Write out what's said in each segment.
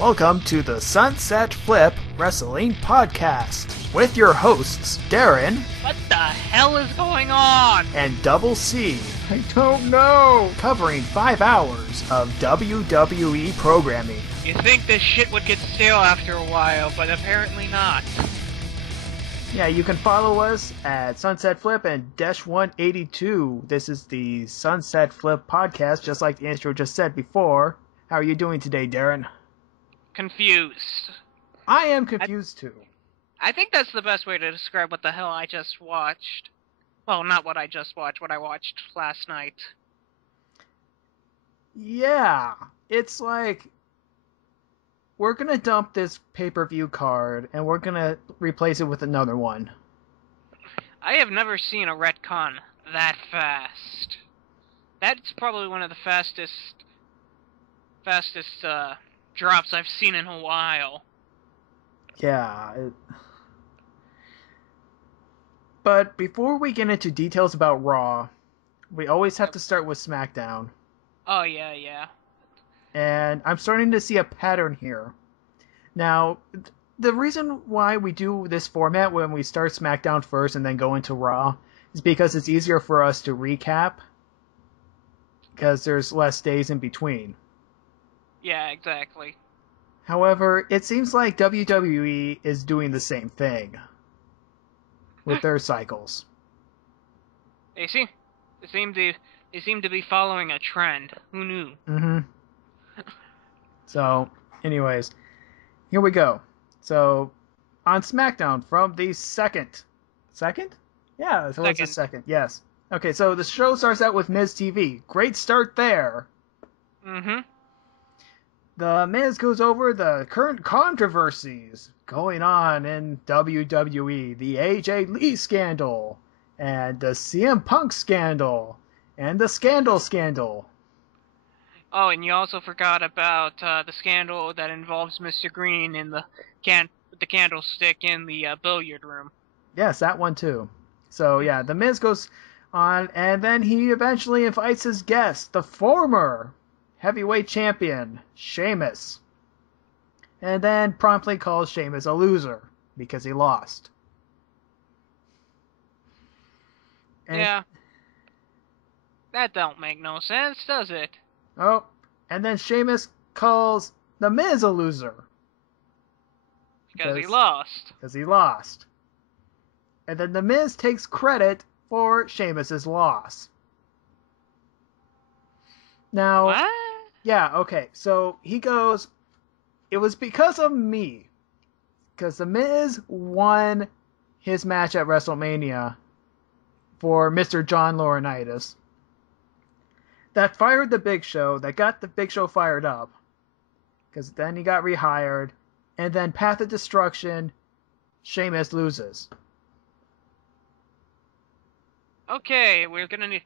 Welcome to the Sunset Flip Wrestling Podcast with your hosts, Darren. What the hell is going on? And Double C. I don't know. Covering 5 hours of WWE programming. You think this shit would get stale after a while, but apparently not. Yeah, you can follow us at Sunset Flip and Dash182. This is the Sunset Flip Podcast, just like the intro just said before. How are you doing today, Darren? Confused. I am confused too. I think that's the best way to describe what the hell I just watched. Well, not what I just watched, what I watched last night. Yeah, it's like we're gonna dump this pay-per-view card and we're gonna replace it with another one. I have never seen a retcon that fast. That's probably one of the fastest drops I've seen in a while. Yeah. But before we get into details about Raw, we always have to start with Smackdown. Oh, yeah. And I'm starting to see a pattern here. Now, the reason why we do this format when we start SmackDown first and then go into Raw is because it's easier for us to recap, because there's less days in between. Yeah, exactly. However, it seems like WWE is doing the same thing with their cycles. They seem to be following a trend. Who knew? Mm-hmm. So, anyways, here we go. So, on SmackDown from the second? Yeah, so it's the second, yes. Okay, so the show starts out with Miz TV. Great start there. Mm-hmm. The Miz goes over the current controversies going on in WWE. The AJ Lee scandal, and the CM Punk scandal, and the scandal. Oh, and you also forgot about the scandal that involves Mr. Green in the candlestick in the billiard room. Yes, that one too. So yeah, the Miz goes on, and then he eventually invites his guest, the former heavyweight champion, Sheamus. And then promptly calls Sheamus a loser because he lost. And yeah. That don't make no sense, does it? Oh, and then Sheamus calls The Miz a loser. Because he lost. Because he lost. And then The Miz takes credit for Sheamus' loss. Now, what? Yeah, okay, so he goes, it was because of me. Because The Miz won his match at WrestleMania for Mr. John Laurinaitis. That fired the Big Show, that got the Big Show fired up. Because then he got rehired. And then Path of Destruction, Sheamus loses. Okay, we're gonna need...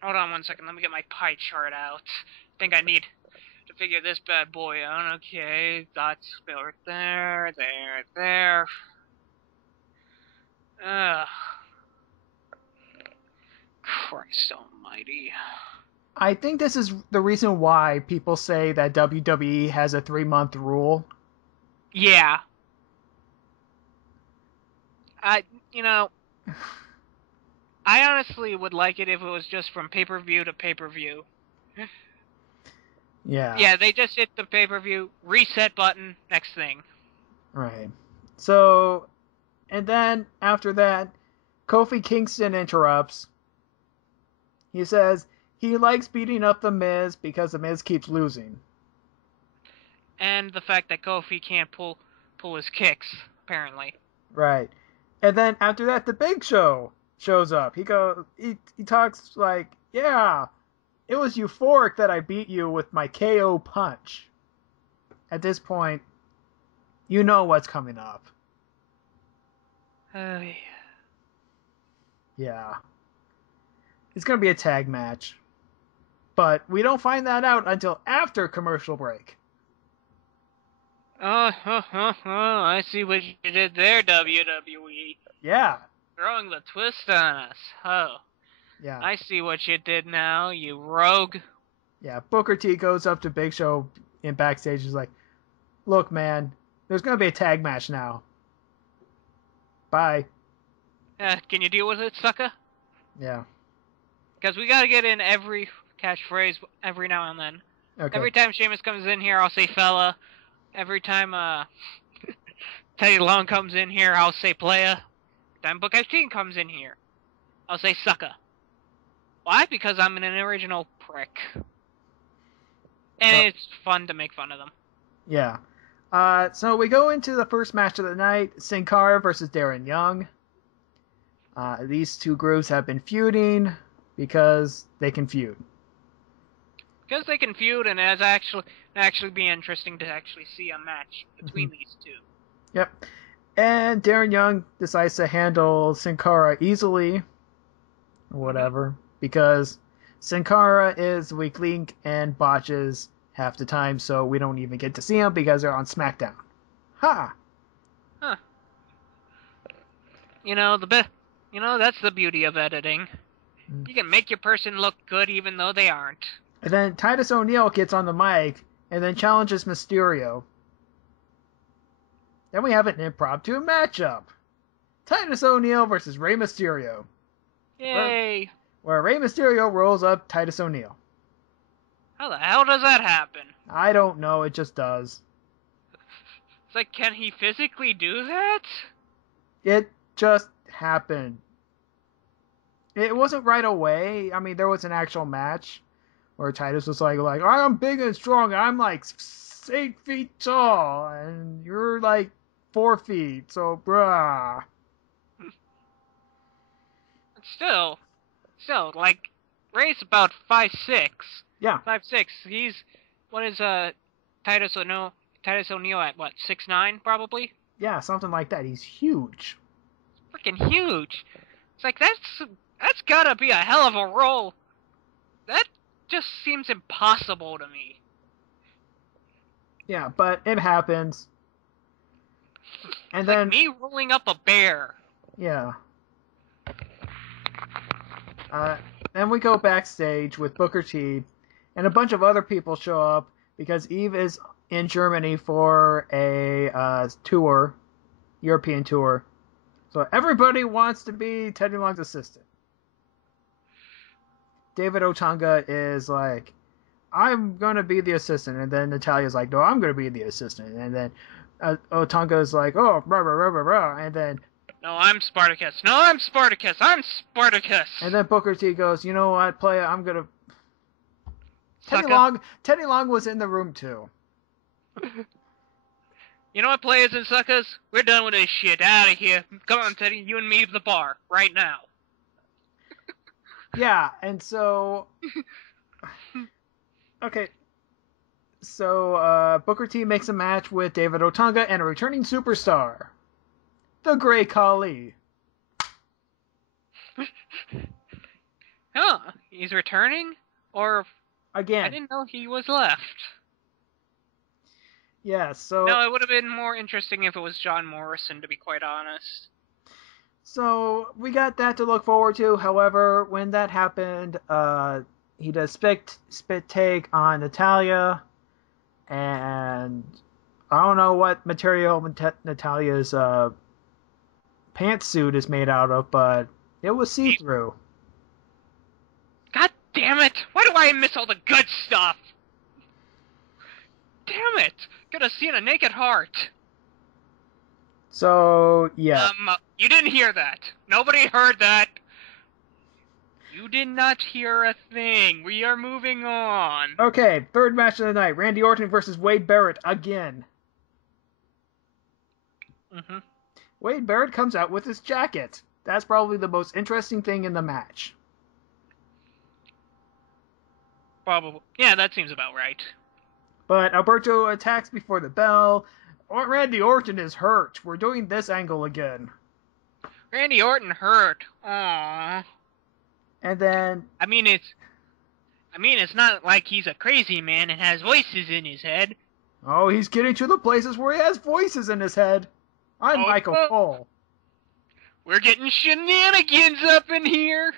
Hold on one second, let me get my pie chart out. I think I need to figure this bad boy out. Okay, dots right there. Ugh. Christ almighty. I think this is the reason why people say that WWE has a 3-month rule. Yeah. I honestly would like it if it was just from pay-per-view to pay-per-view. Yeah. Yeah, they just hit the pay-per-view, reset button, next thing. Right. So, and then after that, Kofi Kingston interrupts. He says he likes beating up The Miz because The Miz keeps losing. And the fact that Kofi can't pull his kicks, apparently. Right. And then after that, the Big Show shows up. He talks like, yeah, it was euphoric that I beat you with my KO punch. At this point, you know what's coming up. Oh, yeah. Yeah. It's going to be a tag match. But we don't find that out until after commercial break. I see what you did there, WWE. Yeah. Throwing the twist on us. Oh. Yeah. I see what you did now, you rogue. Yeah, Booker T goes up to Big Show in backstage. He's like, look, man, there's going to be a tag match now. Bye. Can you deal with it, sucker? Yeah. Because we gotta get in every catchphrase every now and then. Okay. Every time Sheamus comes in here, I'll say fella. Every time Teddy Long comes in here, I'll say playa. Every time Booker T comes in here, I'll say sucker. Why? Because I'm an original prick. And it's fun to make fun of them. Yeah. So we go into the first match of the night, Sin Cara versus Darren Young. These two groups have been feuding because they can feud. Because they can feud, and it's actually be interesting to actually see a match between these two. Yep. And Darren Young decides to handle Sin Cara easily, or whatever, because Sin Cara is weak link and botches half the time, so we don't even get to see them because they're on Smackdown. Ha! Huh. That's the beauty of editing. You can make your person look good even though they aren't. And then Titus O'Neil gets on the mic and then challenges Mysterio. Then we have an impromptu matchup. Titus O'Neil versus Rey Mysterio. Yay! Where Rey Mysterio rolls up Titus O'Neil. How the hell does that happen? I don't know, it just does. It's like, can he physically do that? It just happened. It wasn't right away. I mean, there was an actual match where Titus was like, I'm big and strong. I'm like 8 feet tall, and you're like 4 feet. So, bruh. Still, like, Ray's about 5'6". Yeah. 5'6". What is Titus O'Neil at? What, 6'9", probably? Yeah, something like that. He's huge. Freaking huge. It's like, that's gotta be a hell of a roll. That just seems impossible to me. Yeah, but it happens. And it's then like me rolling up a bear. Yeah. Then we go backstage with Booker T, and a bunch of other people show up because Eve is in Germany for a tour, European tour. So everybody wants to be Teddy Long's assistant. David Otunga is like, I'm going to be the assistant. And then Natalia's like, no, I'm going to be the assistant. And then Otunga is like, oh, rah, rah, rah, rah, rah. And then... No, I'm Spartacus. No, I'm Spartacus. I'm Spartacus. And then Booker T goes, you know what, playa, I'm going to... Teddy Long was in the room too. You know what, players and suckers? We're done with this shit. Out of here. Come on, Teddy. You and me at the bar. Right now. Yeah, and so... Okay. So, Booker T makes a match with David Otunga and a returning superstar. The Great Khali. Huh. He's returning? Or... Again. I didn't know he was left. Yeah, so... No, it would have been more interesting if it was John Morrison, to be quite honest. So, we got that to look forward to. However, when that happened, he does spit take on Natalya. And I don't know what material Natalya's pantsuit is made out of, but it was see-through. God damn it! Why do I miss all the good stuff? Damn it! Could have seen a naked heart. So, yeah. You didn't hear that. Nobody heard that. You did not hear a thing. We are moving on. Okay, third match of the night. Randy Orton versus Wade Barrett again. Mm-hmm. Wade Barrett comes out with his jacket. That's probably the most interesting thing in the match. Probably. Yeah, that seems about right. But Alberto attacks before the bell. Randy Orton is hurt. We're doing this angle again. Randy Orton hurt. Aww. And then... I mean, it's not like he's a crazy man and has voices in his head. Oh, he's getting to the places where he has voices in his head. I'm Michael Cole. We're getting shenanigans up in here.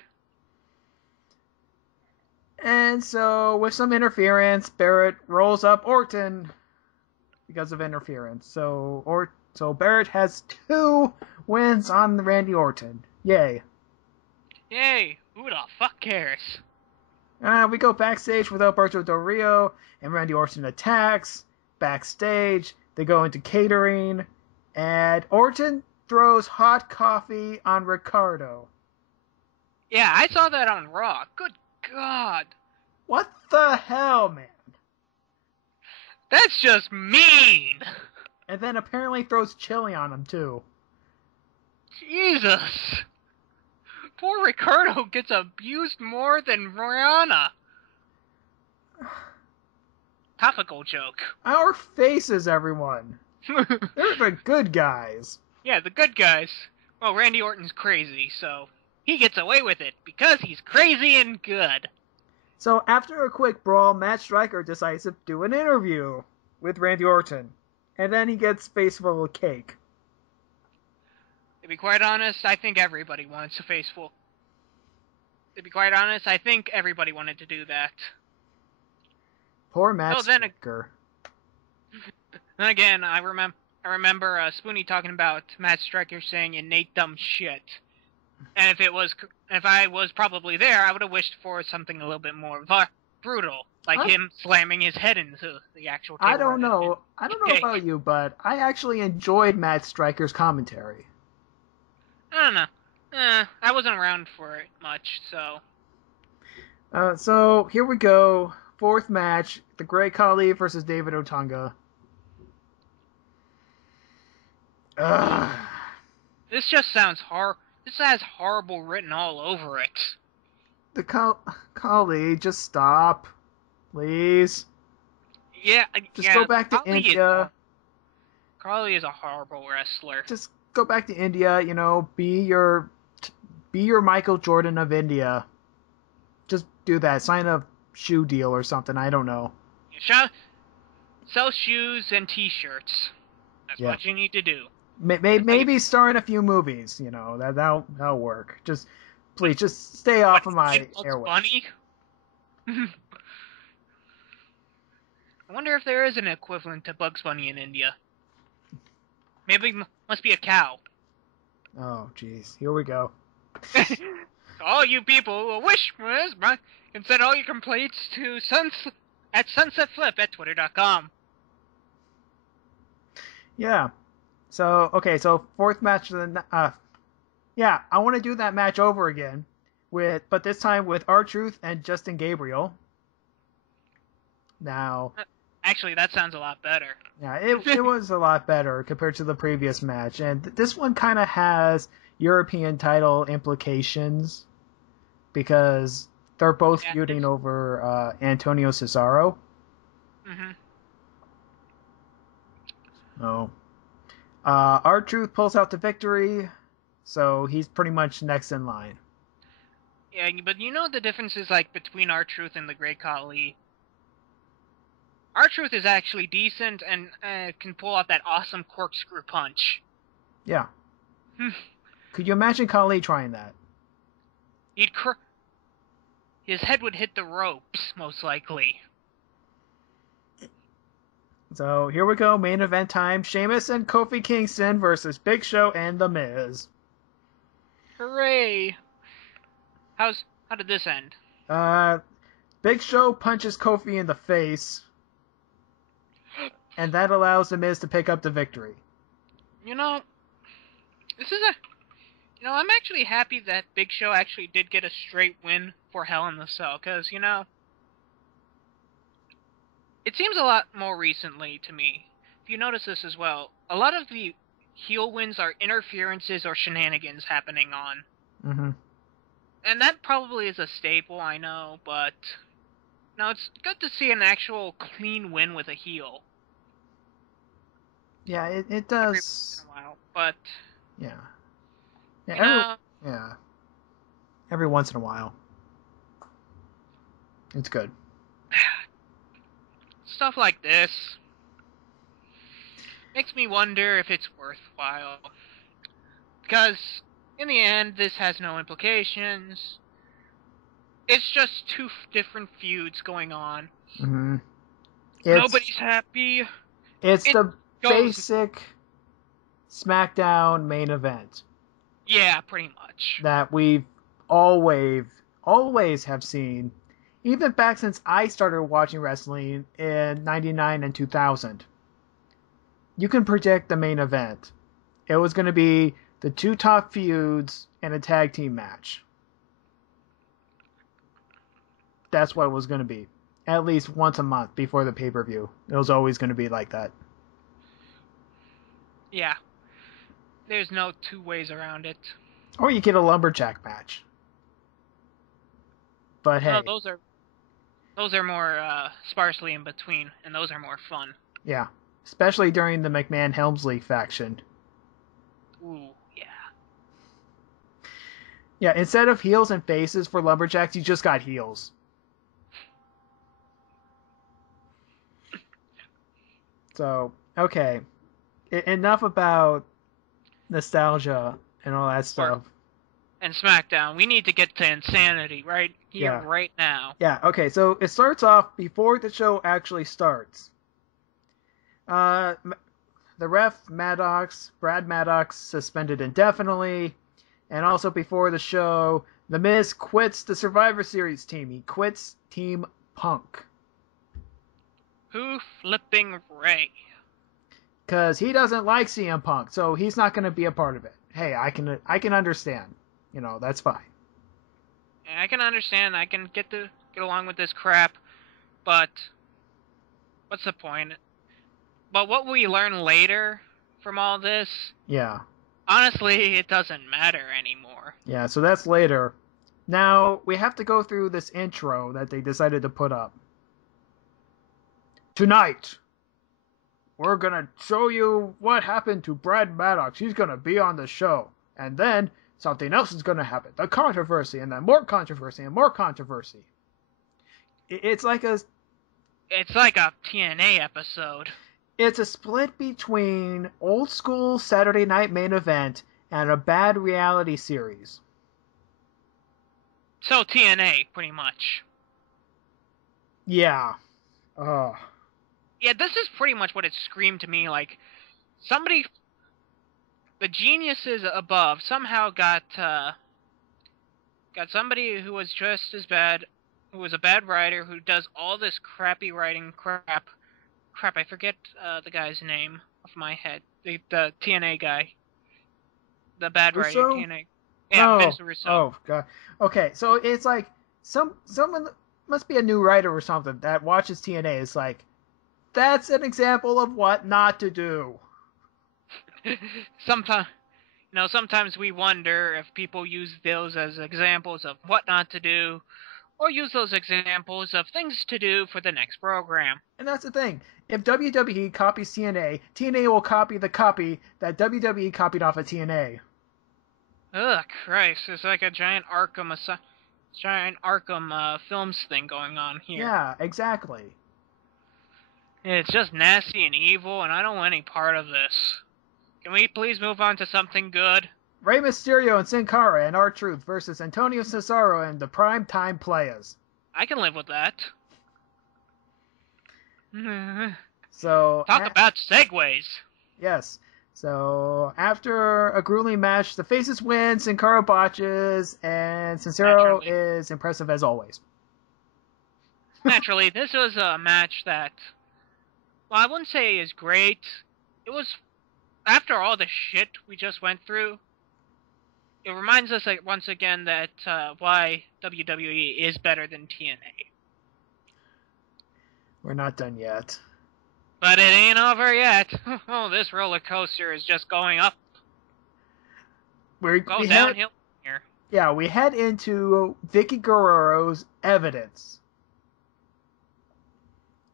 And so, with some interference, Barrett rolls up Orton. because of interference. So Barrett has 2 wins on Randy Orton. Yay. Yay! Who the fuck cares? We go backstage with Alberto Del Rio, and Randy Orton attacks. Backstage, they go into catering, and Orton throws hot coffee on Ricardo. Yeah, I saw that on Raw. Good God. What the hell, man? That's just mean! And then apparently throws chili on him, too. Jesus! Poor Ricardo gets abused more than Rihanna. Topical joke. Our faces, everyone. They're the good guys. Yeah, the good guys. Well, Randy Orton's crazy, so he gets away with it because he's crazy and good. So after a quick brawl, Matt Striker decides to do an interview with Randy Orton. And then he gets face full of cake. To be quite honest, I think everybody wants a face full. To be quite honest, I think everybody wanted to do that. Poor Matt Striker. Then again, I remember Spoonie talking about Matt Striker saying innate dumb shit. And if I was probably there, I would have wished for something a little bit more brutal, like him slamming his head into the actual table. I don't know about you, but I actually enjoyed Matt Striker's commentary. I don't know. I wasn't around for it much, so. So here we go. 4th match: The Great Khali versus David Otunga. This just sounds This has horrible written all over it. The Khali, just stop, please. Yeah, just go back to India. Khali is a horrible wrestler. Just go back to India. You know, be your Michael Jordan of India. Just do that. Sign a shoe deal or something. I don't know. Sell shoes and T-shirts. That's what you need to do. Maybe star in a few movies. You know, that'll work. Please, just stay off of my airways. Bunny? I wonder if there is an equivalent to Bugs Bunny in India. Maybe must be a cow. Oh, jeez. Here we go. All you people who wish can send all your complaints to sunsetflip@twitter.com. Yeah. So 4th match of the yeah, I want to do that match over again but this time with R-Truth and Justin Gabriel. Now, actually, that sounds a lot better. Yeah, it was a lot better compared to the previous match, and this one kind of has European title implications because they're both feuding over Antonio Cesaro. Mm-hmm. Oh. R-Truth pulls out the victory, so he's pretty much next in line. Yeah, but you know the differences like between R-Truth and the Great Khali? R-Truth is actually decent and can pull off that awesome corkscrew punch. Yeah. Could you imagine Khali trying that? His head would hit the ropes, most likely. So here we go, main event time. Sheamus and Kofi Kingston versus Big Show and The Miz. Hooray! How did this end? Big Show punches Kofi in the face, and that allows The Miz to pick up the victory. You know, I'm actually happy that Big Show actually did get a straight win for Hell in the Cell, because, it seems a lot more recently to me. If you notice this as well, a lot of the heel wins are interferences or shenanigans happening on. Mm-hmm. And that probably is a staple, I know, but no, it's good to see an actual clean win with a heel. Yeah, it does. Every once in a while, but every once in a while, it's good. Stuff like this makes me wonder if it's worthwhile. Because, in the end, this has no implications. It's just 2 different feuds going on. Mm-hmm. Nobody's happy. It's It the goes- basic SmackDown main event Yeah, pretty much. that we've always have seen, even back since I started watching wrestling in '99 and 2000. You can predict the main event. It was going to be the two top feuds and a tag team match. That's what it was going to be. At least once a month before the pay-per-view. It was always going to be like that. Yeah. There's no two ways around it. Or you get a lumberjack match. But hey. No, those are more sparsely in between, and those are more fun. Yeah. Especially during the McMahon-Helmsley faction. Ooh, yeah. Yeah, instead of heels and faces for lumberjacks, you just got heels. So, okay. Enough about nostalgia and all that stuff. And SmackDown, we need to get to insanity right here, Yeah. right now. Yeah, okay, so it starts off before the show actually starts. The ref, Brad Maddox, suspended indefinitely. And also before the show, The Miz quits the Survivor Series team. He quits Team Punk. Who flipping Ray? Because he doesn't like CM Punk, so he's not going to be a part of it. Hey, I can understand. You know, that's fine. I can understand. I can get along with this crap, but what's the point? But what we learn later from all this, Yeah. honestly, it doesn't matter anymore. Yeah, so that's later. Now, we have to go through this intro that they decided to put up. Tonight, we're going to show you what happened to Brad Maddox. He's going to be on the show. And then something else is going to happen. The controversy, and then more controversy, and more controversy. It's like a TNA episode. It's a split between old school Saturday Night Main Event and a bad reality series. So TNA, pretty much. Yeah. Yeah, this is pretty much what it screamed to me. Like, the geniuses above somehow got somebody who was just as bad, who was a bad writer, who does all this crappy writing crap, I forget the guy's name off my head. The TNA guy. The bad writer, Russo? TNA. Yeah, Vince Russo. Oh, God. Okay, so it's like, someone must be a new writer or something that watches TNA. It's like, that's an example of what not to do. Sometimes we wonder if people use those as examples of what not to do, or use those examples of things to do for the next program. And that's the thing. If WWE copies TNA, TNA will copy the copy that WWE copied off of TNA. Ugh, Christ! It's like a giant Arkham Films thing going on here. Yeah, exactly. It's just nasty and evil, and I don't want any part of this. Can we please move on to something good? Rey Mysterio and Sin Cara and R-Truth versus Antonio Cesaro and the Prime Time Players. I can live with that. So Talk about segues. Yes. So after a grueling match, the faces win, Sin Cara botches, and Cesaro is impressive as always. Naturally, this was a match that, well, I wouldn't say is great. It was, after all the shit we just went through, it reminds us once again that why WWE is better than TNA. We're not done yet. But it ain't over yet. Oh, this roller coaster is just going up. We downhill here. Yeah, we head into Vicky Guerrero's evidence.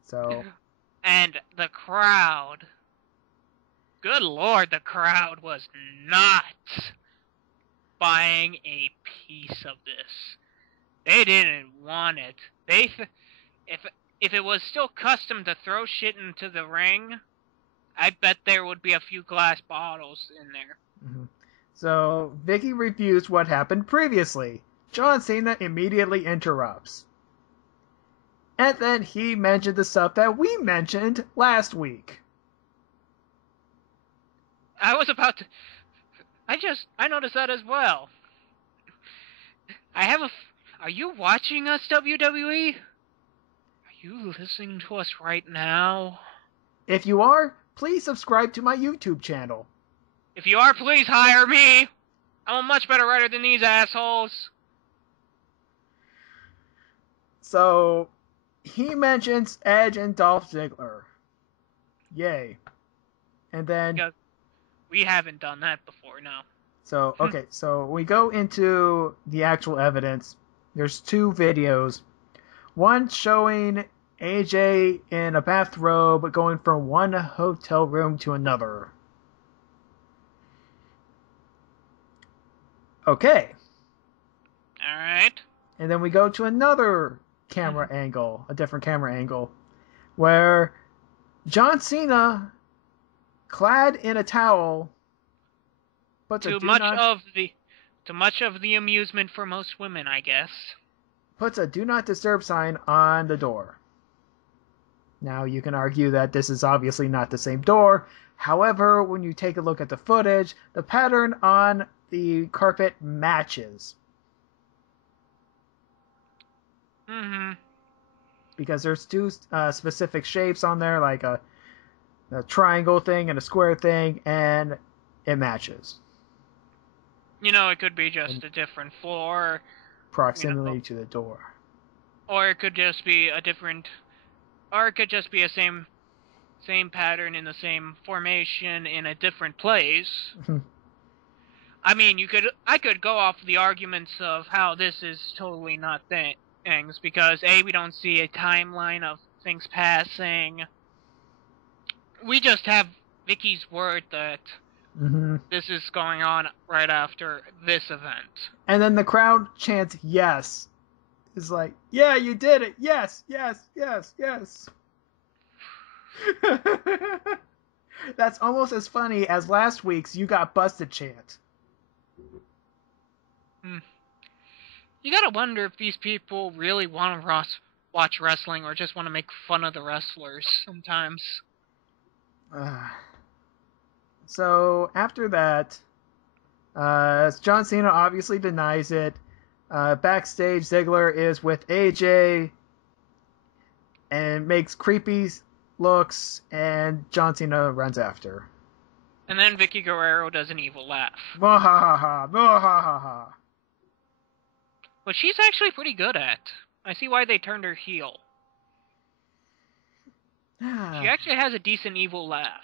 So. And the crowd. Good Lord, the crowd was not buying a piece of this. They didn't want it. If it was still custom to throw shit into the ring, I bet there would be a few glass bottles in there. Mm-hmm. So, Vicky reviews what happened previously. John Cena immediately interrupts. And then he mentioned the stuff that we mentioned last week. I was about to. I noticed that as well. Are you watching us, WWE? Are you listening to us right now? If you are, please subscribe to my YouTube channel. If you are, please hire me. I'm a much better writer than these assholes. So, he mentions Edge and Dolph Ziggler. Yay. And then... Yeah, we haven't done that before, no. So, okay, so we go into the actual evidence. There's two videos. One showing AJ in a bathrobe going from one hotel room to another. Okay. Alright. And then we go to another camera angle, a different camera angle, where John Cena, clad in a towel, Too much of the amusement for most women, I guess. Puts a do not disturb sign on the door. Now you can argue that this is obviously not the same door. However, when you take a look at the footage, the pattern on the carpet matches. Mm-hmm. Because there's two specific shapes on there, like a triangle thing and a square thing, and it matches. You know, it could be just a different floor. Proximity to the door. Or it could just be a different... Or it could just be a same pattern in the same formation in a different place. I mean, I could go off the arguments of how this is totally not things, because A, we don't see a timeline of things passing. We just have Vicky's word that this is going on right after this event. And then the crowd chants yes. It's like, yeah, you did it. Yes, yes, yes, yes. That's almost as funny as last week's "You Got Busted" chant. You gotta wonder if these people really want to watch wrestling or just want to make fun of the wrestlers sometimes. So after that, John Cena obviously denies it. Backstage, Ziggler is with AJ and makes creepy looks, and John Cena runs after. And then Vicky Guerrero does an evil laugh. Mwahaha, mwahaha. Which she's actually pretty good at. I see why they turned her heel. She actually has a decent evil laugh.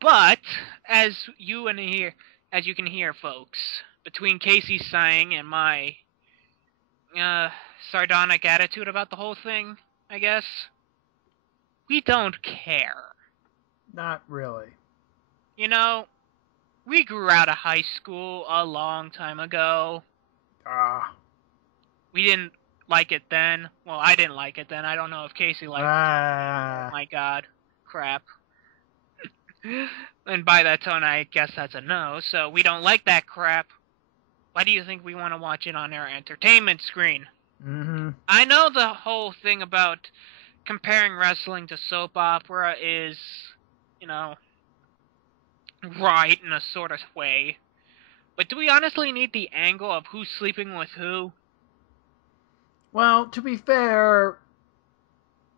But, as you can hear, folks, between Casey sighing and my sardonic attitude about the whole thing, I guess, we don't care. Not really. You know, we grew out of high school a long time ago. We didn't like it then. Well, I didn't like it then. I don't know if Casey liked it. Oh my god. Crap. And by that tone, I guess that's a no. So we don't like that crap. Why do you think we want to watch it on our entertainment screen? I know the whole thing about comparing wrestling to soap opera is, you know, right in a sort of way. But do we honestly need the angle of who's sleeping with who? Well, to be fair,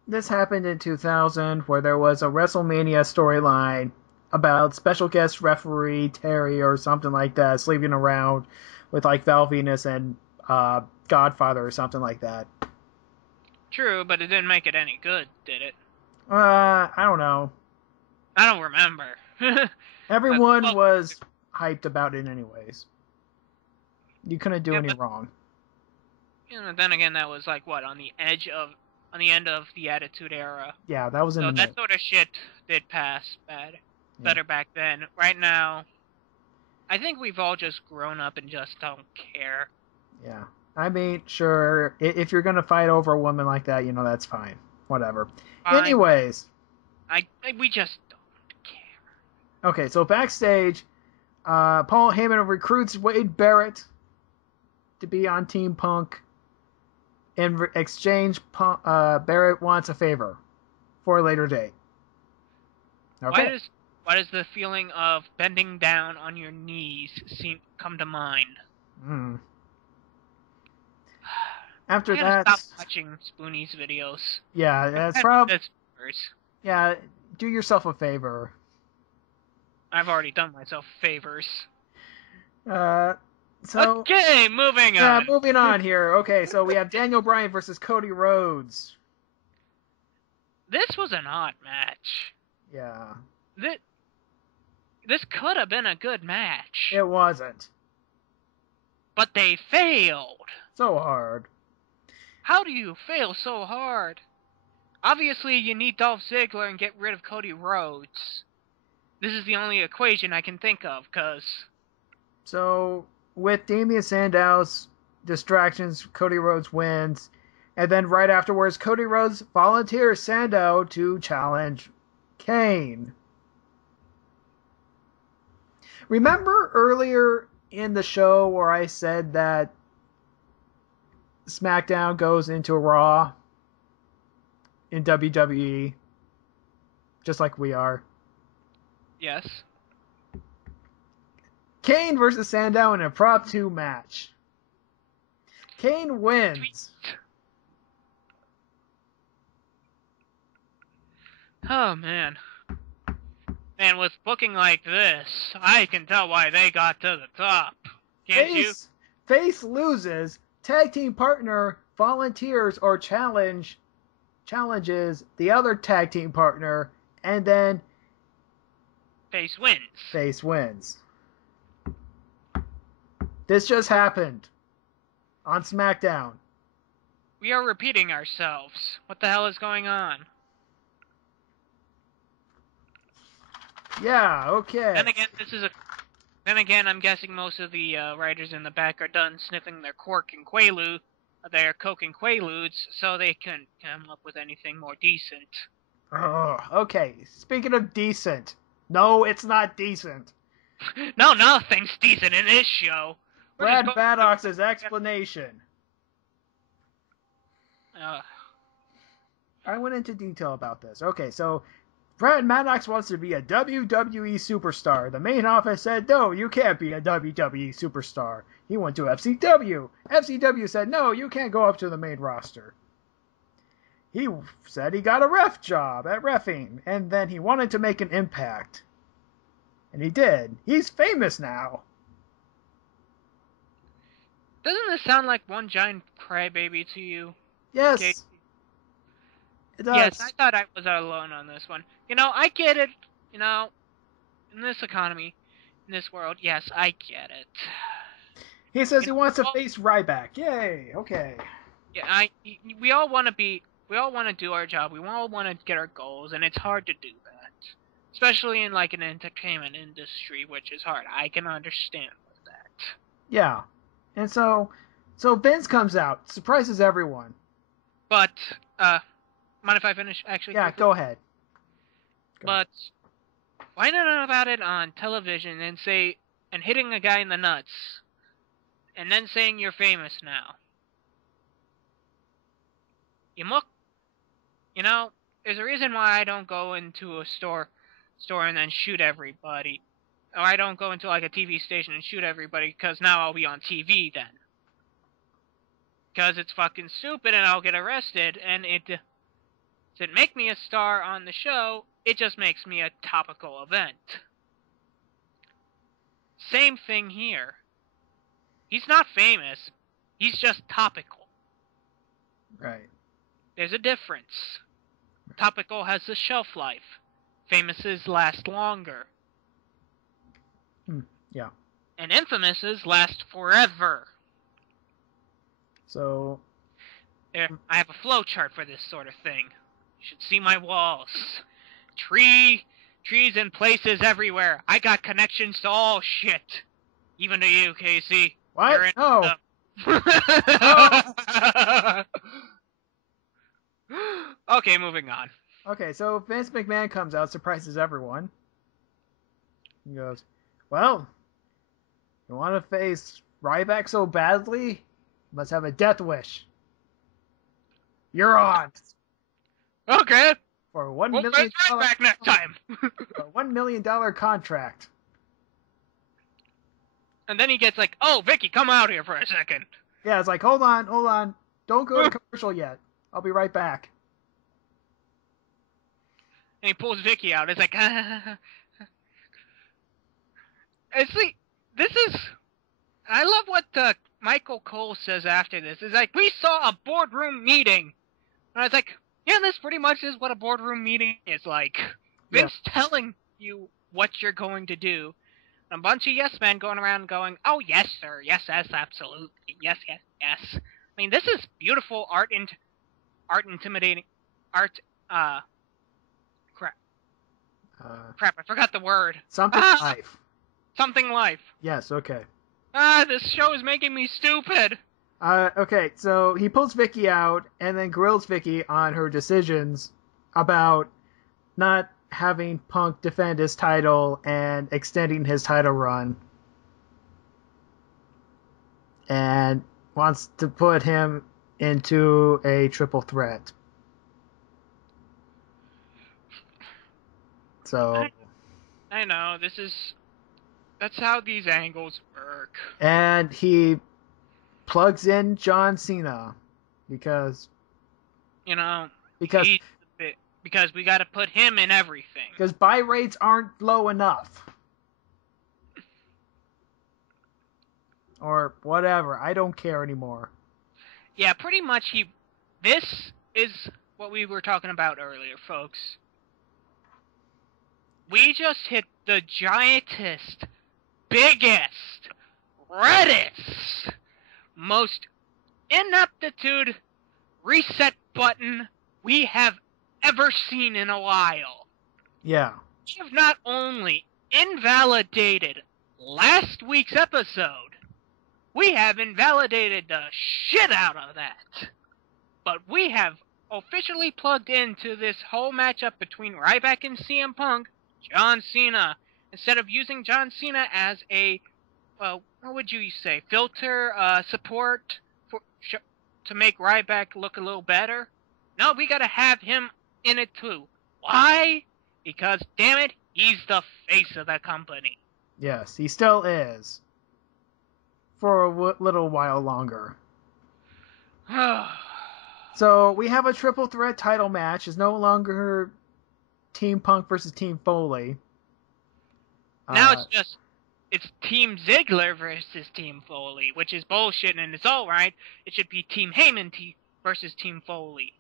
this happened in 2000, where there was a WrestleMania storyline about special guest referee Terry or something like that sleeping around with like Val Venus and Godfather or something like that. True, but it didn't make it any good, did it? I don't know. I don't remember. Everyone was hyped about it anyways. You couldn't do any wrong. You know, then again, that was like what, on the end of the Attitude Era. Yeah, that was in the that sort of shit did pass better back then. Right now, I think we've all just grown up and just don't care. Yeah. I mean, sure, if you're gonna fight over a woman like that, you know, that's fine. Whatever. Anyways. We just don't care. Okay, so backstage, Paul Heyman recruits Wade Barrett to be on Team Punk. In exchange, Barrett wants a favor for a later date. Okay. Why does the feeling of bending down on your knees come to mind? Mm. After I gotta that, stop watching Spoonie's videos. yeah, that's probably, That's yeah, do yourself a favor. I've already done myself favors. So, Okay, moving yeah, on. moving on here. Okay, so we have Daniel Bryan versus Cody Rhodes. This was an odd match. Yeah. This could have been a good match. It wasn't. But they failed. So hard. How do you fail so hard? Obviously, you need Dolph Ziggler and get rid of Cody Rhodes. This is the only equation I can think of, cause... So, with Damian Sandow's distractions, Cody Rhodes wins. And then right afterwards, Cody Rhodes volunteers Sandow to challenge Kane. Remember earlier in the show where I said that Smackdown goes into Raw in WWE? Just like we are. Yes. Kane versus Sandow in a Prop 2 match. Kane wins. Oh, man. And with booking like this, I can tell why they got to the top. Can't you? Face loses, tag team partner volunteers or challenges the other tag team partner, and then Face wins. Face wins. This just happened on SmackDown. We are repeating ourselves. What the hell is going on? Yeah, okay. Then again, I'm guessing most of the writers in the back are done sniffing their Coke and Quaaludes, so they can come up with anything more decent. Oh, okay. Speaking of decent, no, it's not decent. No, nothing's decent in this show. Brad Maddox's explanation. I went into detail about this. Okay, so Brad Maddox wants to be a WWE superstar. The main office said, no, you can't be a WWE superstar. He went to FCW. FCW said, no, you can't go up to the main roster. He said he got a ref job at reffing, and then he wanted to make an impact. And he did. He's famous now. Doesn't this sound like one giant crybaby to you? Yes. Okay. It does. Yes, I thought I was alone on this one. I get it. In this economy, in this world, yes, I get it. He says he wants to face Ryback. Yay. Okay. Yeah, we all want to do our job. We all want to get our goals, and it's hard to do that. Especially in, an entertainment industry, which is hard. I can understand with that. Yeah. And so Vince comes out, surprises everyone. But, mind if I finish, actually? Yeah, quickly? go ahead. But, why not know about it on television and hitting a guy in the nuts, and then saying you're famous now? There's a reason why I don't go into a store and then shoot everybody. Or I don't go into, a TV station and shoot everybody, because now I'll be on TV then. Because it's fucking stupid and I'll get arrested, and it doesn't make me a star on the show, it just makes me a topical event. Same thing here. He's not famous, he's just topical. Right. There's a difference. Topical has a shelf life. Famouses last longer. Yeah. And infamouses last forever. So... I have a flowchart for this sort of thing. You should see my walls. Trees in places everywhere. I got connections to all shit. Even to you, Casey. What? Oh. Okay, moving on. Okay, so Vince McMahon comes out, surprises everyone. He goes, well, you want to face Ryback so badly? You must have a death wish. You're on. Okay. For $1 We'll million. be right back next time. For a $1 million contract. And then he gets like, oh, Vicky, come out here for a second. Yeah, it's like, hold on. Don't go to commercial yet. I'll be right back. And he pulls Vicky out. It's like, it's like, this is, I love what Michael Cole says after this. It's like, we saw a boardroom meeting. And I was like, yeah, this pretty much is what a boardroom meeting is like. Vince telling you what you're going to do. A bunch of yes men going around going, oh, yes, sir. Yes, absolutely. Yes. I mean, this is beautiful art, intimidating art, crap, I forgot the word. Something life. Something life. Yes, okay. This show is making me stupid. Okay, so he pulls Vicky out and then grills Vicky on her decisions about not having Punk defend his title and extending his title run. And wants to put him into a triple threat. So I know, that's how these angles work. And he plugs in John Cena because we got to put him in everything. Because buy rates aren't low enough. Or whatever. I don't care anymore. Yeah, pretty much this is what we were talking about earlier, folks. We just hit the giantest, biggest, reddest, most ineptitude reset button we have ever seen in a while. Yeah. We have not only invalidated last week's episode, we have invalidated the shit out of that. But we have officially plugged into this whole matchup between Ryback and CM Punk, John Cena. Instead of using John Cena as a, what would you say, filter, support to make Ryback look a little better? No, we gotta have him in it too. Why? Because, damn it, he's the face of the company. Yes, he still is. For a little while longer. So, we have a triple threat title match. It's no longer Team Punk versus Team Foley. Now it's Team Ziggler versus Team Foley, which is bullshit and it's alright. It should be Team Heyman versus Team Foley.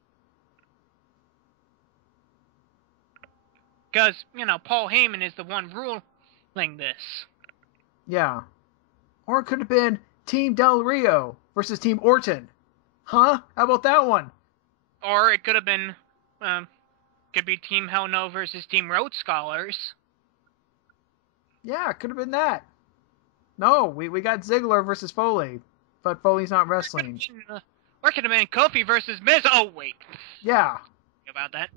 Because, Paul Heyman is the one ruling this. Yeah. Or it could have been Team Del Rio versus Team Orton. Huh? How about that one? Or it could have been, could be Team Hell No versus Team Rhodes Scholars. Yeah, it could have been that. No, we got Ziggler versus Foley. But Foley's not wrestling. Or it could have been Kofi versus Miz. Oh, wait. Yeah. About that.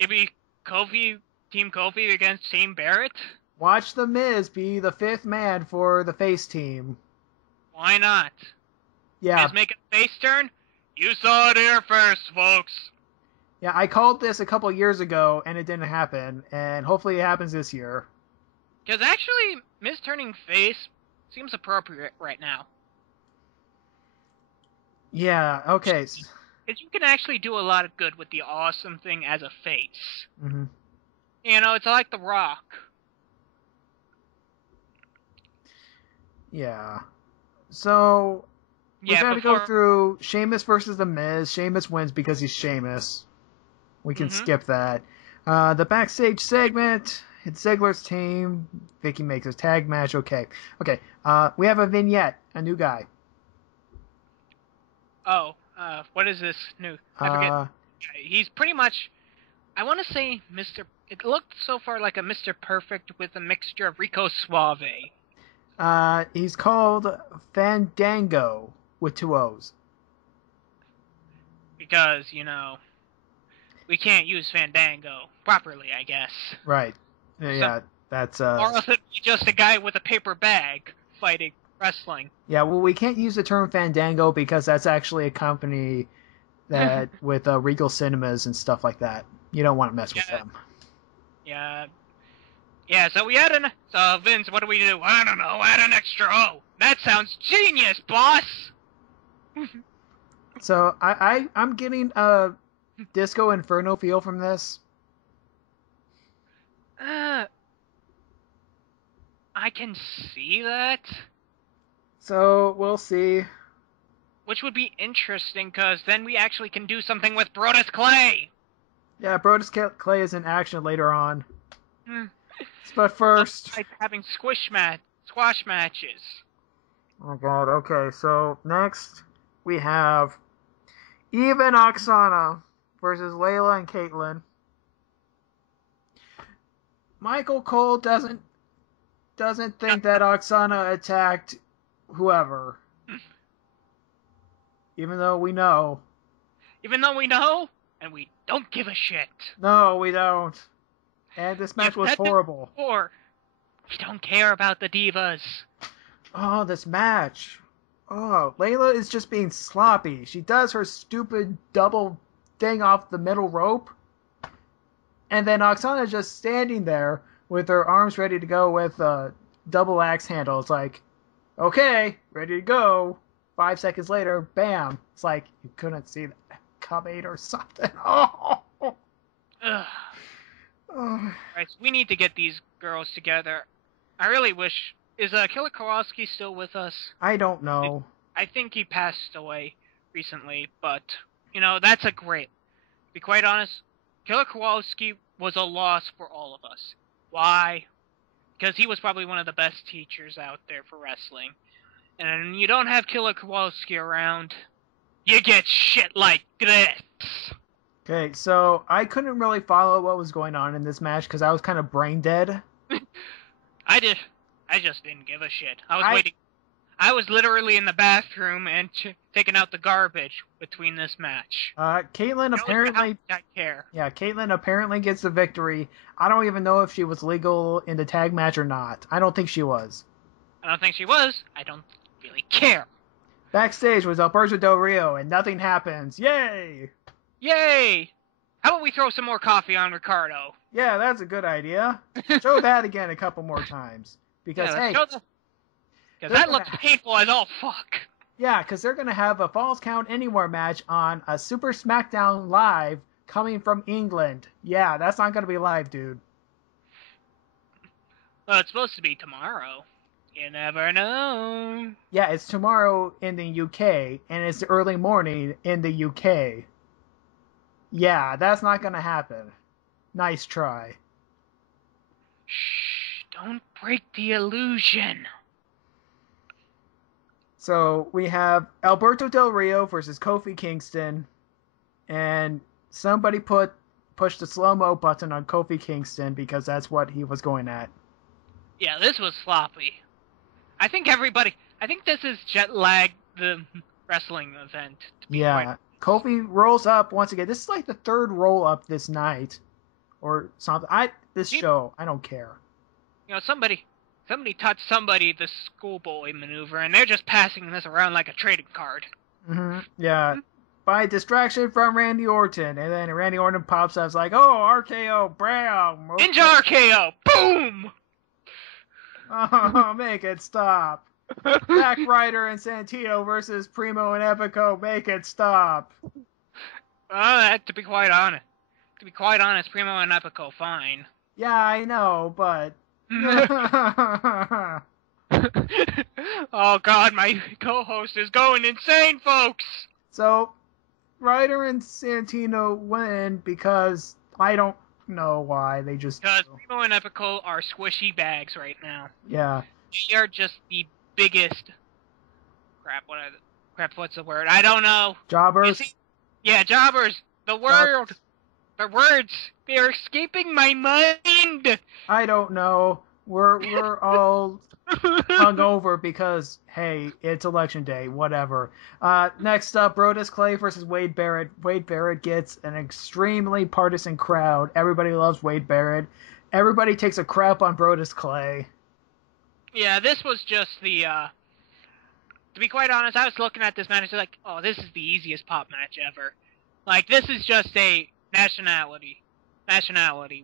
It'd be Team Kofi against Team Barrett. Watch The Miz be the fifth man for the face team. Why not? Yeah. Miz make a face turn? You saw it here first, folks. Yeah, I called this a couple years ago, and it didn't happen, and hopefully it happens this year. Because actually, Miz turning face seems appropriate right now. Yeah, okay. Because you can actually do a lot of good with the awesome thing as a face. Mm-hmm. It's like The Rock. Yeah. So, we gotta go through Sheamus versus The Miz. Sheamus wins because he's Sheamus. We can skip that. The backstage segment, it's Ziggler's team. Vicky makes a tag match. Okay. We have a vignette, a new guy. Oh, what is this new? I forget. He's pretty much, I want to say it looked so far like a Mr. Perfect with a mixture of Rico Suave. He's called Fandango with 2 O's. Because, we can't use Fandango properly, I guess. Right. Yeah, that's Or else it'd be just a guy with a paper bag fighting wrestling. Yeah, well, we can't use the term Fandango because that's actually a company that with Regal Cinemas and stuff like that. You don't want to mess with them. Yeah. Yeah, so we had so Vince, what do we do? I don't know, add an extra O. That sounds genius, boss! So I'm getting a Disco Inferno feel from this. I can see that. So we'll see. Which would be interesting, because then we actually can do something with Brodus Clay! Yeah, Brodus Clay is in action later on. But first... Like having squash matches. Oh god, okay, so next we have Eva and Oksana versus Layla and Caitlyn. Michael Cole doesn't think that Oksana attacked whoever. Even though we know. Even though we know, and we don't give a shit. No, we don't. And this match was horrible. We don't care about the divas. Oh, this match. Oh, Layla is just being sloppy. She does her stupid double thing off the middle rope. And then Oksana is just standing there with her arms ready to go with a double axe handle. It's like, okay, ready to go. 5 seconds later, bam. It's like, you couldn't see that coming or something. Oh. Ugh. Right, so we need to get these girls together. I really wish... Is Killer Kowalski still with us? I don't know. I think he passed away recently, but, that's a great... To be quite honest, Killer Kowalski was a loss for all of us. Why? Because he was probably one of the best teachers out there for wrestling. And when you don't have Killer Kowalski around, you get shit like this. Okay, so I couldn't really follow what was going on in this match because I was kind of brain dead. I just didn't give a shit. I was waiting. I was literally in the bathroom and taking out the garbage between this match. Caitlyn apparently... I care. Yeah, Caitlyn apparently gets the victory. I don't even know if she was legal in the tag match or not. I don't think she was. I don't think she was. I don't really care. Backstage was Alberto Del Rio, and nothing happens. Yay! Yay! How about we throw some more coffee on Ricardo? Yeah, that's a good idea. Show that again a couple more times. Because, hey... Because that looks painful as all fuck. Yeah, because they're going to have a Falls Count Anywhere match on a Super Smackdown Live coming from England. Yeah, that's not going to be live, dude. Well, it's supposed to be tomorrow. You never know. Yeah, it's tomorrow in the UK, and it's early morning in the UK. Yeah, that's not going to happen. Nice try. Shh, don't break the illusion. So we have Alberto Del Rio versus Kofi Kingston, and somebody pushed the slow-mo button on Kofi Kingston because that's what he was going at. Yeah, this was sloppy. I think this is jet lag the wrestling event. Yeah, Kofi rolls up once again. This is like the third roll up this night, or something. Show, I don't care. Somebody taught somebody the schoolboy maneuver, and they're just passing this around like a trading card. Mm-hmm. Yeah. By distraction from Randy Orton, and then Randy Orton pops up, it's like, oh, RKO, bam! Ninja RKO, boom! Oh, make it stop. Zack Ryder and Santino versus Primo and Epico, make it stop. To be quite honest, Primo and Epico, fine. Yeah, I know, but... Oh god, my co-host is going insane, folks! So, Ryder and Santino win because I don't know why. They just... Because Primo and Epico are squishy bags right now. Yeah. They are just the biggest... what's the word? I don't know. Jobbers? Yeah, jobbers. The words, they are escaping my mind. I don't know. We're all hungover because, hey, it's election day, whatever. Next up, Brodus Clay versus Wade Barrett. Wade Barrett gets an extremely partisan crowd. Everybody loves Wade Barrett. Everybody takes a crap on Brodus Clay. Yeah, this was just the, to be quite honest, I was looking at this match and like, oh, this is the easiest pop match ever. Like, this is just a nationality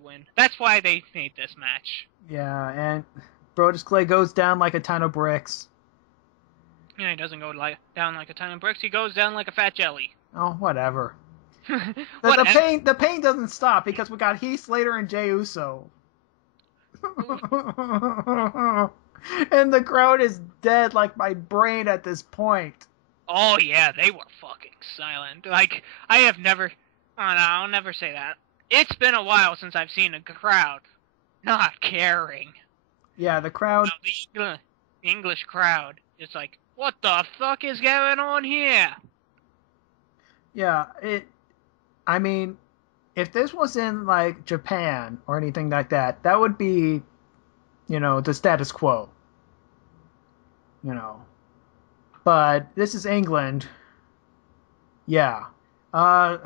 win. That's why they made this match. Yeah, and Brodus Clay goes down like a ton of bricks. Yeah, he doesn't go down like a ton of bricks. He goes down like a fat jelly. Oh, whatever. What? The pain doesn't stop because we got Heath Slater and Jey Uso. And the crowd is dead like my brain at this point. Oh yeah, they were fucking silent. Like, I have never... Oh no, I'll never say that. It's been a while since I've seen a crowd not caring. Yeah, the crowd... The English crowd is like, what the fuck is going on here? Yeah, I mean, if this was in, like, Japan or anything like that, that would be, the status quo. But this is England. Yeah.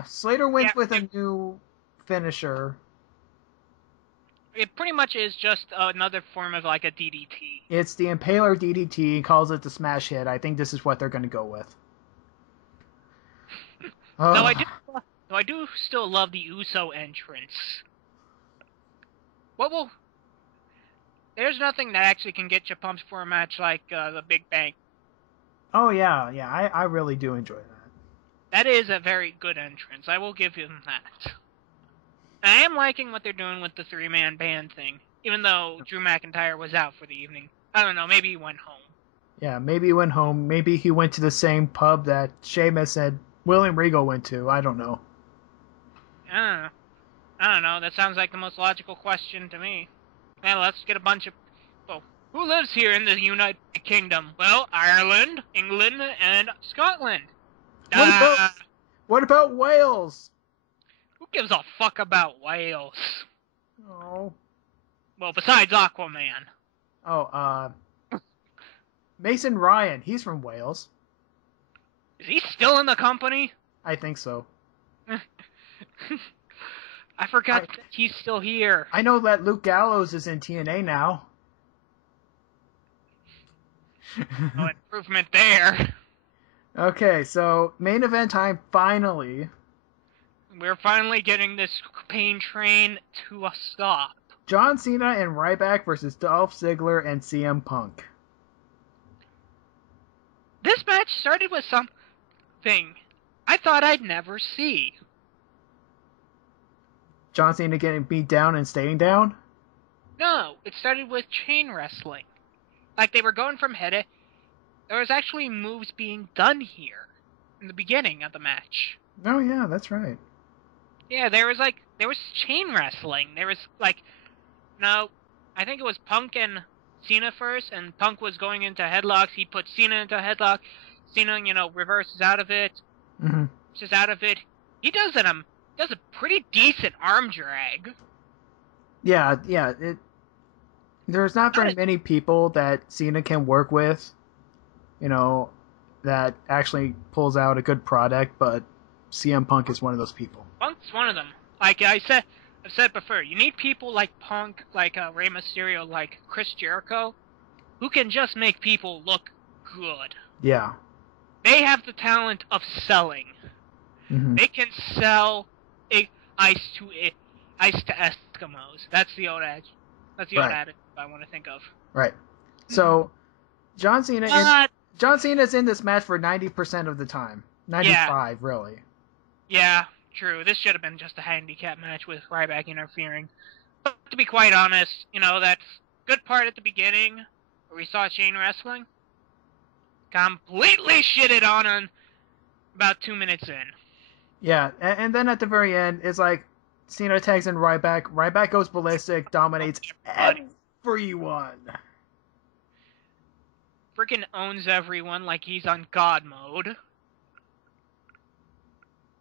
Slater wins with a new finisher. It pretty much is just another form of, like, a DDT. It's the Impaler DDT, calls it the smash hit. I think this is what they're going to go with. Though I do still love the Uso entrance. There's nothing that actually can get you pumped for a match like the Big Bang. Oh, yeah, I really do enjoy that. That is a very good entrance. I will give him that. And I am liking what they're doing with the three-man band thing, even though Drew McIntyre was out for the evening. I don't know, maybe he went home. Yeah, maybe he went home. Maybe he went to the same pub that Sheamus and William Regal went to. I don't know. I don't know. That sounds like the most logical question to me. Well, let's get a bunch of... Well, who lives here in the United Kingdom? Well, Ireland, England, and Scotland. What about Wales? Who gives a fuck about Wales? Oh. Well, besides Aquaman. Oh, Mason Ryan. He's from Wales. Is he still in the company? I think so. I forgot that he's still here. I know that Luke Gallows is in TNA now. No improvement there. Okay, so main event time finally. We're finally getting this pain train to a stop. John Cena and Ryback versus Dolph Ziggler and CM Punk. This match started with something I thought I'd never see. John Cena getting beat down and staying down? No, it started with chain wrestling. Like, they were going from head. There was actually moves being done here in the beginning of the match. Oh yeah, that's right. Yeah, there was chain wrestling. There was I think it was Punk and Cena first, and Punk was going into headlocks. He put Cena into a headlock. Cena, reverses out of it. Mm-hmm. Just out of it. He does a pretty decent arm drag. Yeah. There's not very many people that Cena can work with, that actually pulls out a good product, but CM Punk is one of those people. Punk's one of them. Like I've said before, you need people like Punk, like Rey Mysterio, like Chris Jericho, who can just make people look good. Yeah. They have the talent of selling. Mm-hmm. They can sell ice to Eskimos. That's the old adage. That's the old adage I want to think of. Right. So, John Cena's in this match for 90% of the time. 95, really. Yeah, true. This should have been just a handicap match with Ryback interfering. But to be quite honest, that good part at the beginning, where we saw chain wrestling, completely shitted on about 2 minutes in. Yeah, and then at the very end, it's like Cena tags in Ryback. Ryback goes ballistic, dominates everyone. Freaking owns everyone like he's on God mode.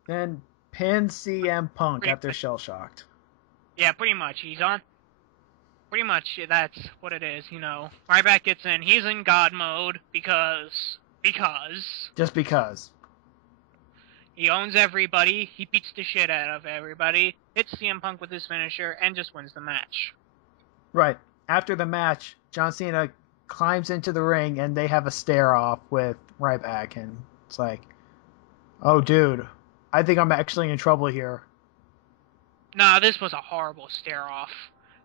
Then pins CM Punk after shell shocked. Yeah, pretty much. He's on. Pretty much, that's what it is, Ryback gets in. He's in God mode because. Just because. He owns everybody. He beats the shit out of everybody. Hits CM Punk with his finisher and just wins the match. Right. After the match, John Cena climbs into the ring and they have a stare off with Ryback, and it's like, oh dude, I think I'm actually in trouble here. Nah, this was a horrible stare-off.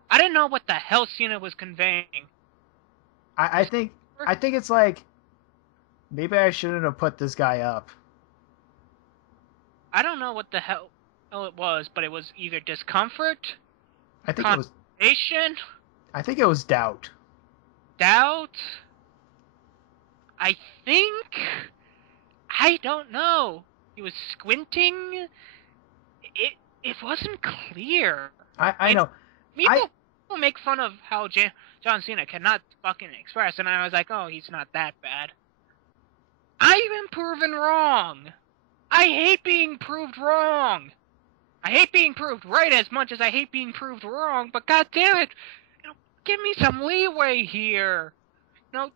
I didn't know what the hell Cena was conveying. I think it's like, maybe I shouldn't have put this guy up. I don't know what the hell it was, but it was either discomfort, I think it was consternation, doubt. doubt. I don't know. He was squinting. It wasn't clear. I know. People make fun of how John Cena cannot fucking express, and I was like, oh, he's not that bad. I've been proven wrong. I hate being proved wrong. I hate being proved right as much as I hate being proved wrong, but god damn it, give me some leeway here.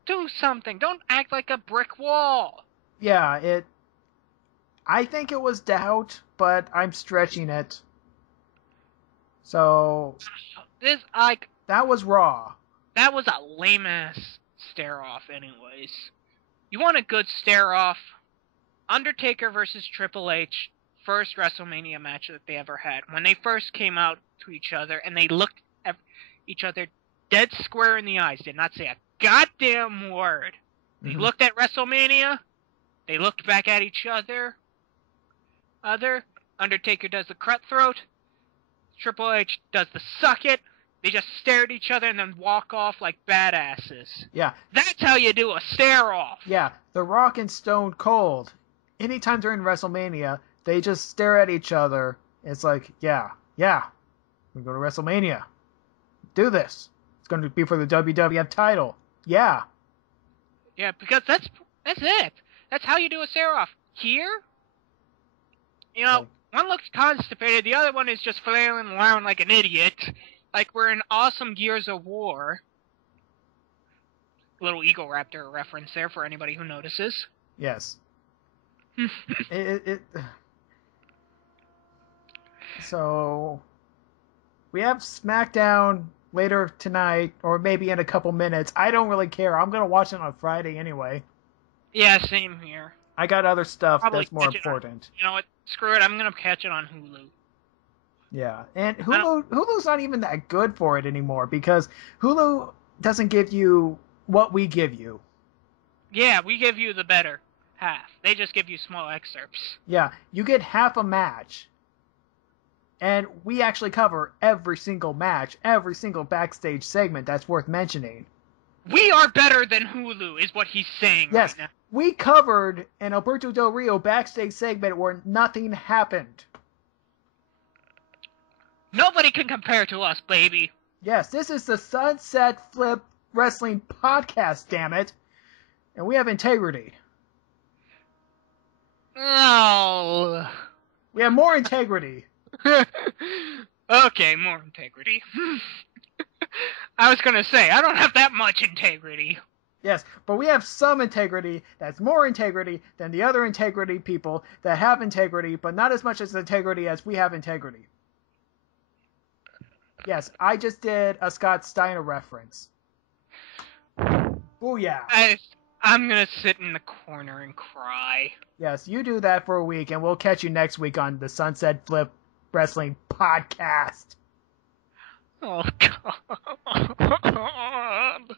Do something. Don't act like a brick wall. Yeah, I think it was doubt, but I'm stretching it. So that was Raw. That was a lame-ass stare-off anyways. You want a good stare-off? Undertaker versus Triple H, first WrestleMania match that they ever had. When they first came out to each other, and they looked at each other dead square in the eyes, did not say a goddamn word. They looked at WrestleMania, they looked back at each other. Undertaker does the cutthroat, Triple H does the suck it. They just stare at each other and then walk off like badasses. Yeah. That's how you do a stare-off. Yeah, The Rock and Stone Cold. Anytime during WrestleMania, they just stare at each other. It's like, yeah, we go to WrestleMania. Do this. It's going to be for the WWF title. Yeah. Yeah, because that's it. That's how you do a stare-off. Here, one looks constipated, the other one is just flailing around like an idiot. Like we're in awesome Gears of War. Little Eagle Raptor reference there for anybody who notices. Yes. So, we have Smackdown later tonight, or maybe in a couple minutes. I don't really care. I'm going to watch it on Friday anyway. Yeah, same here. I got other stuff that's more important. You know what? Screw it. I'm going to catch it on Hulu. Yeah, and Hulu's not even that good for it anymore, because Hulu doesn't give you what we give you. Yeah, we give you the better half. They just give you small excerpts. Yeah, you get half a match. And we actually cover every single match, every single backstage segment that's worth mentioning. We are better than Hulu, is what he's saying. Yes, right now. We covered an Alberto Del Rio backstage segment where nothing happened. Nobody can compare to us, baby. Yes, this is the Sunset Flip Wrestling Podcast, damn it. And we have integrity. Oh. We have more integrity. Okay, more integrity. I was gonna say, I don't have that much integrity. Yes, but we have some integrity that's more integrity than the other integrity people that have integrity, but not as much as integrity as we have integrity. Yes, I just did a Scott Steiner reference. Booyah. I'm gonna sit in the corner and cry. Yes, you do that for a week, and we'll catch you next week on the Sunset Flip Wrestling Podcast. Oh, God.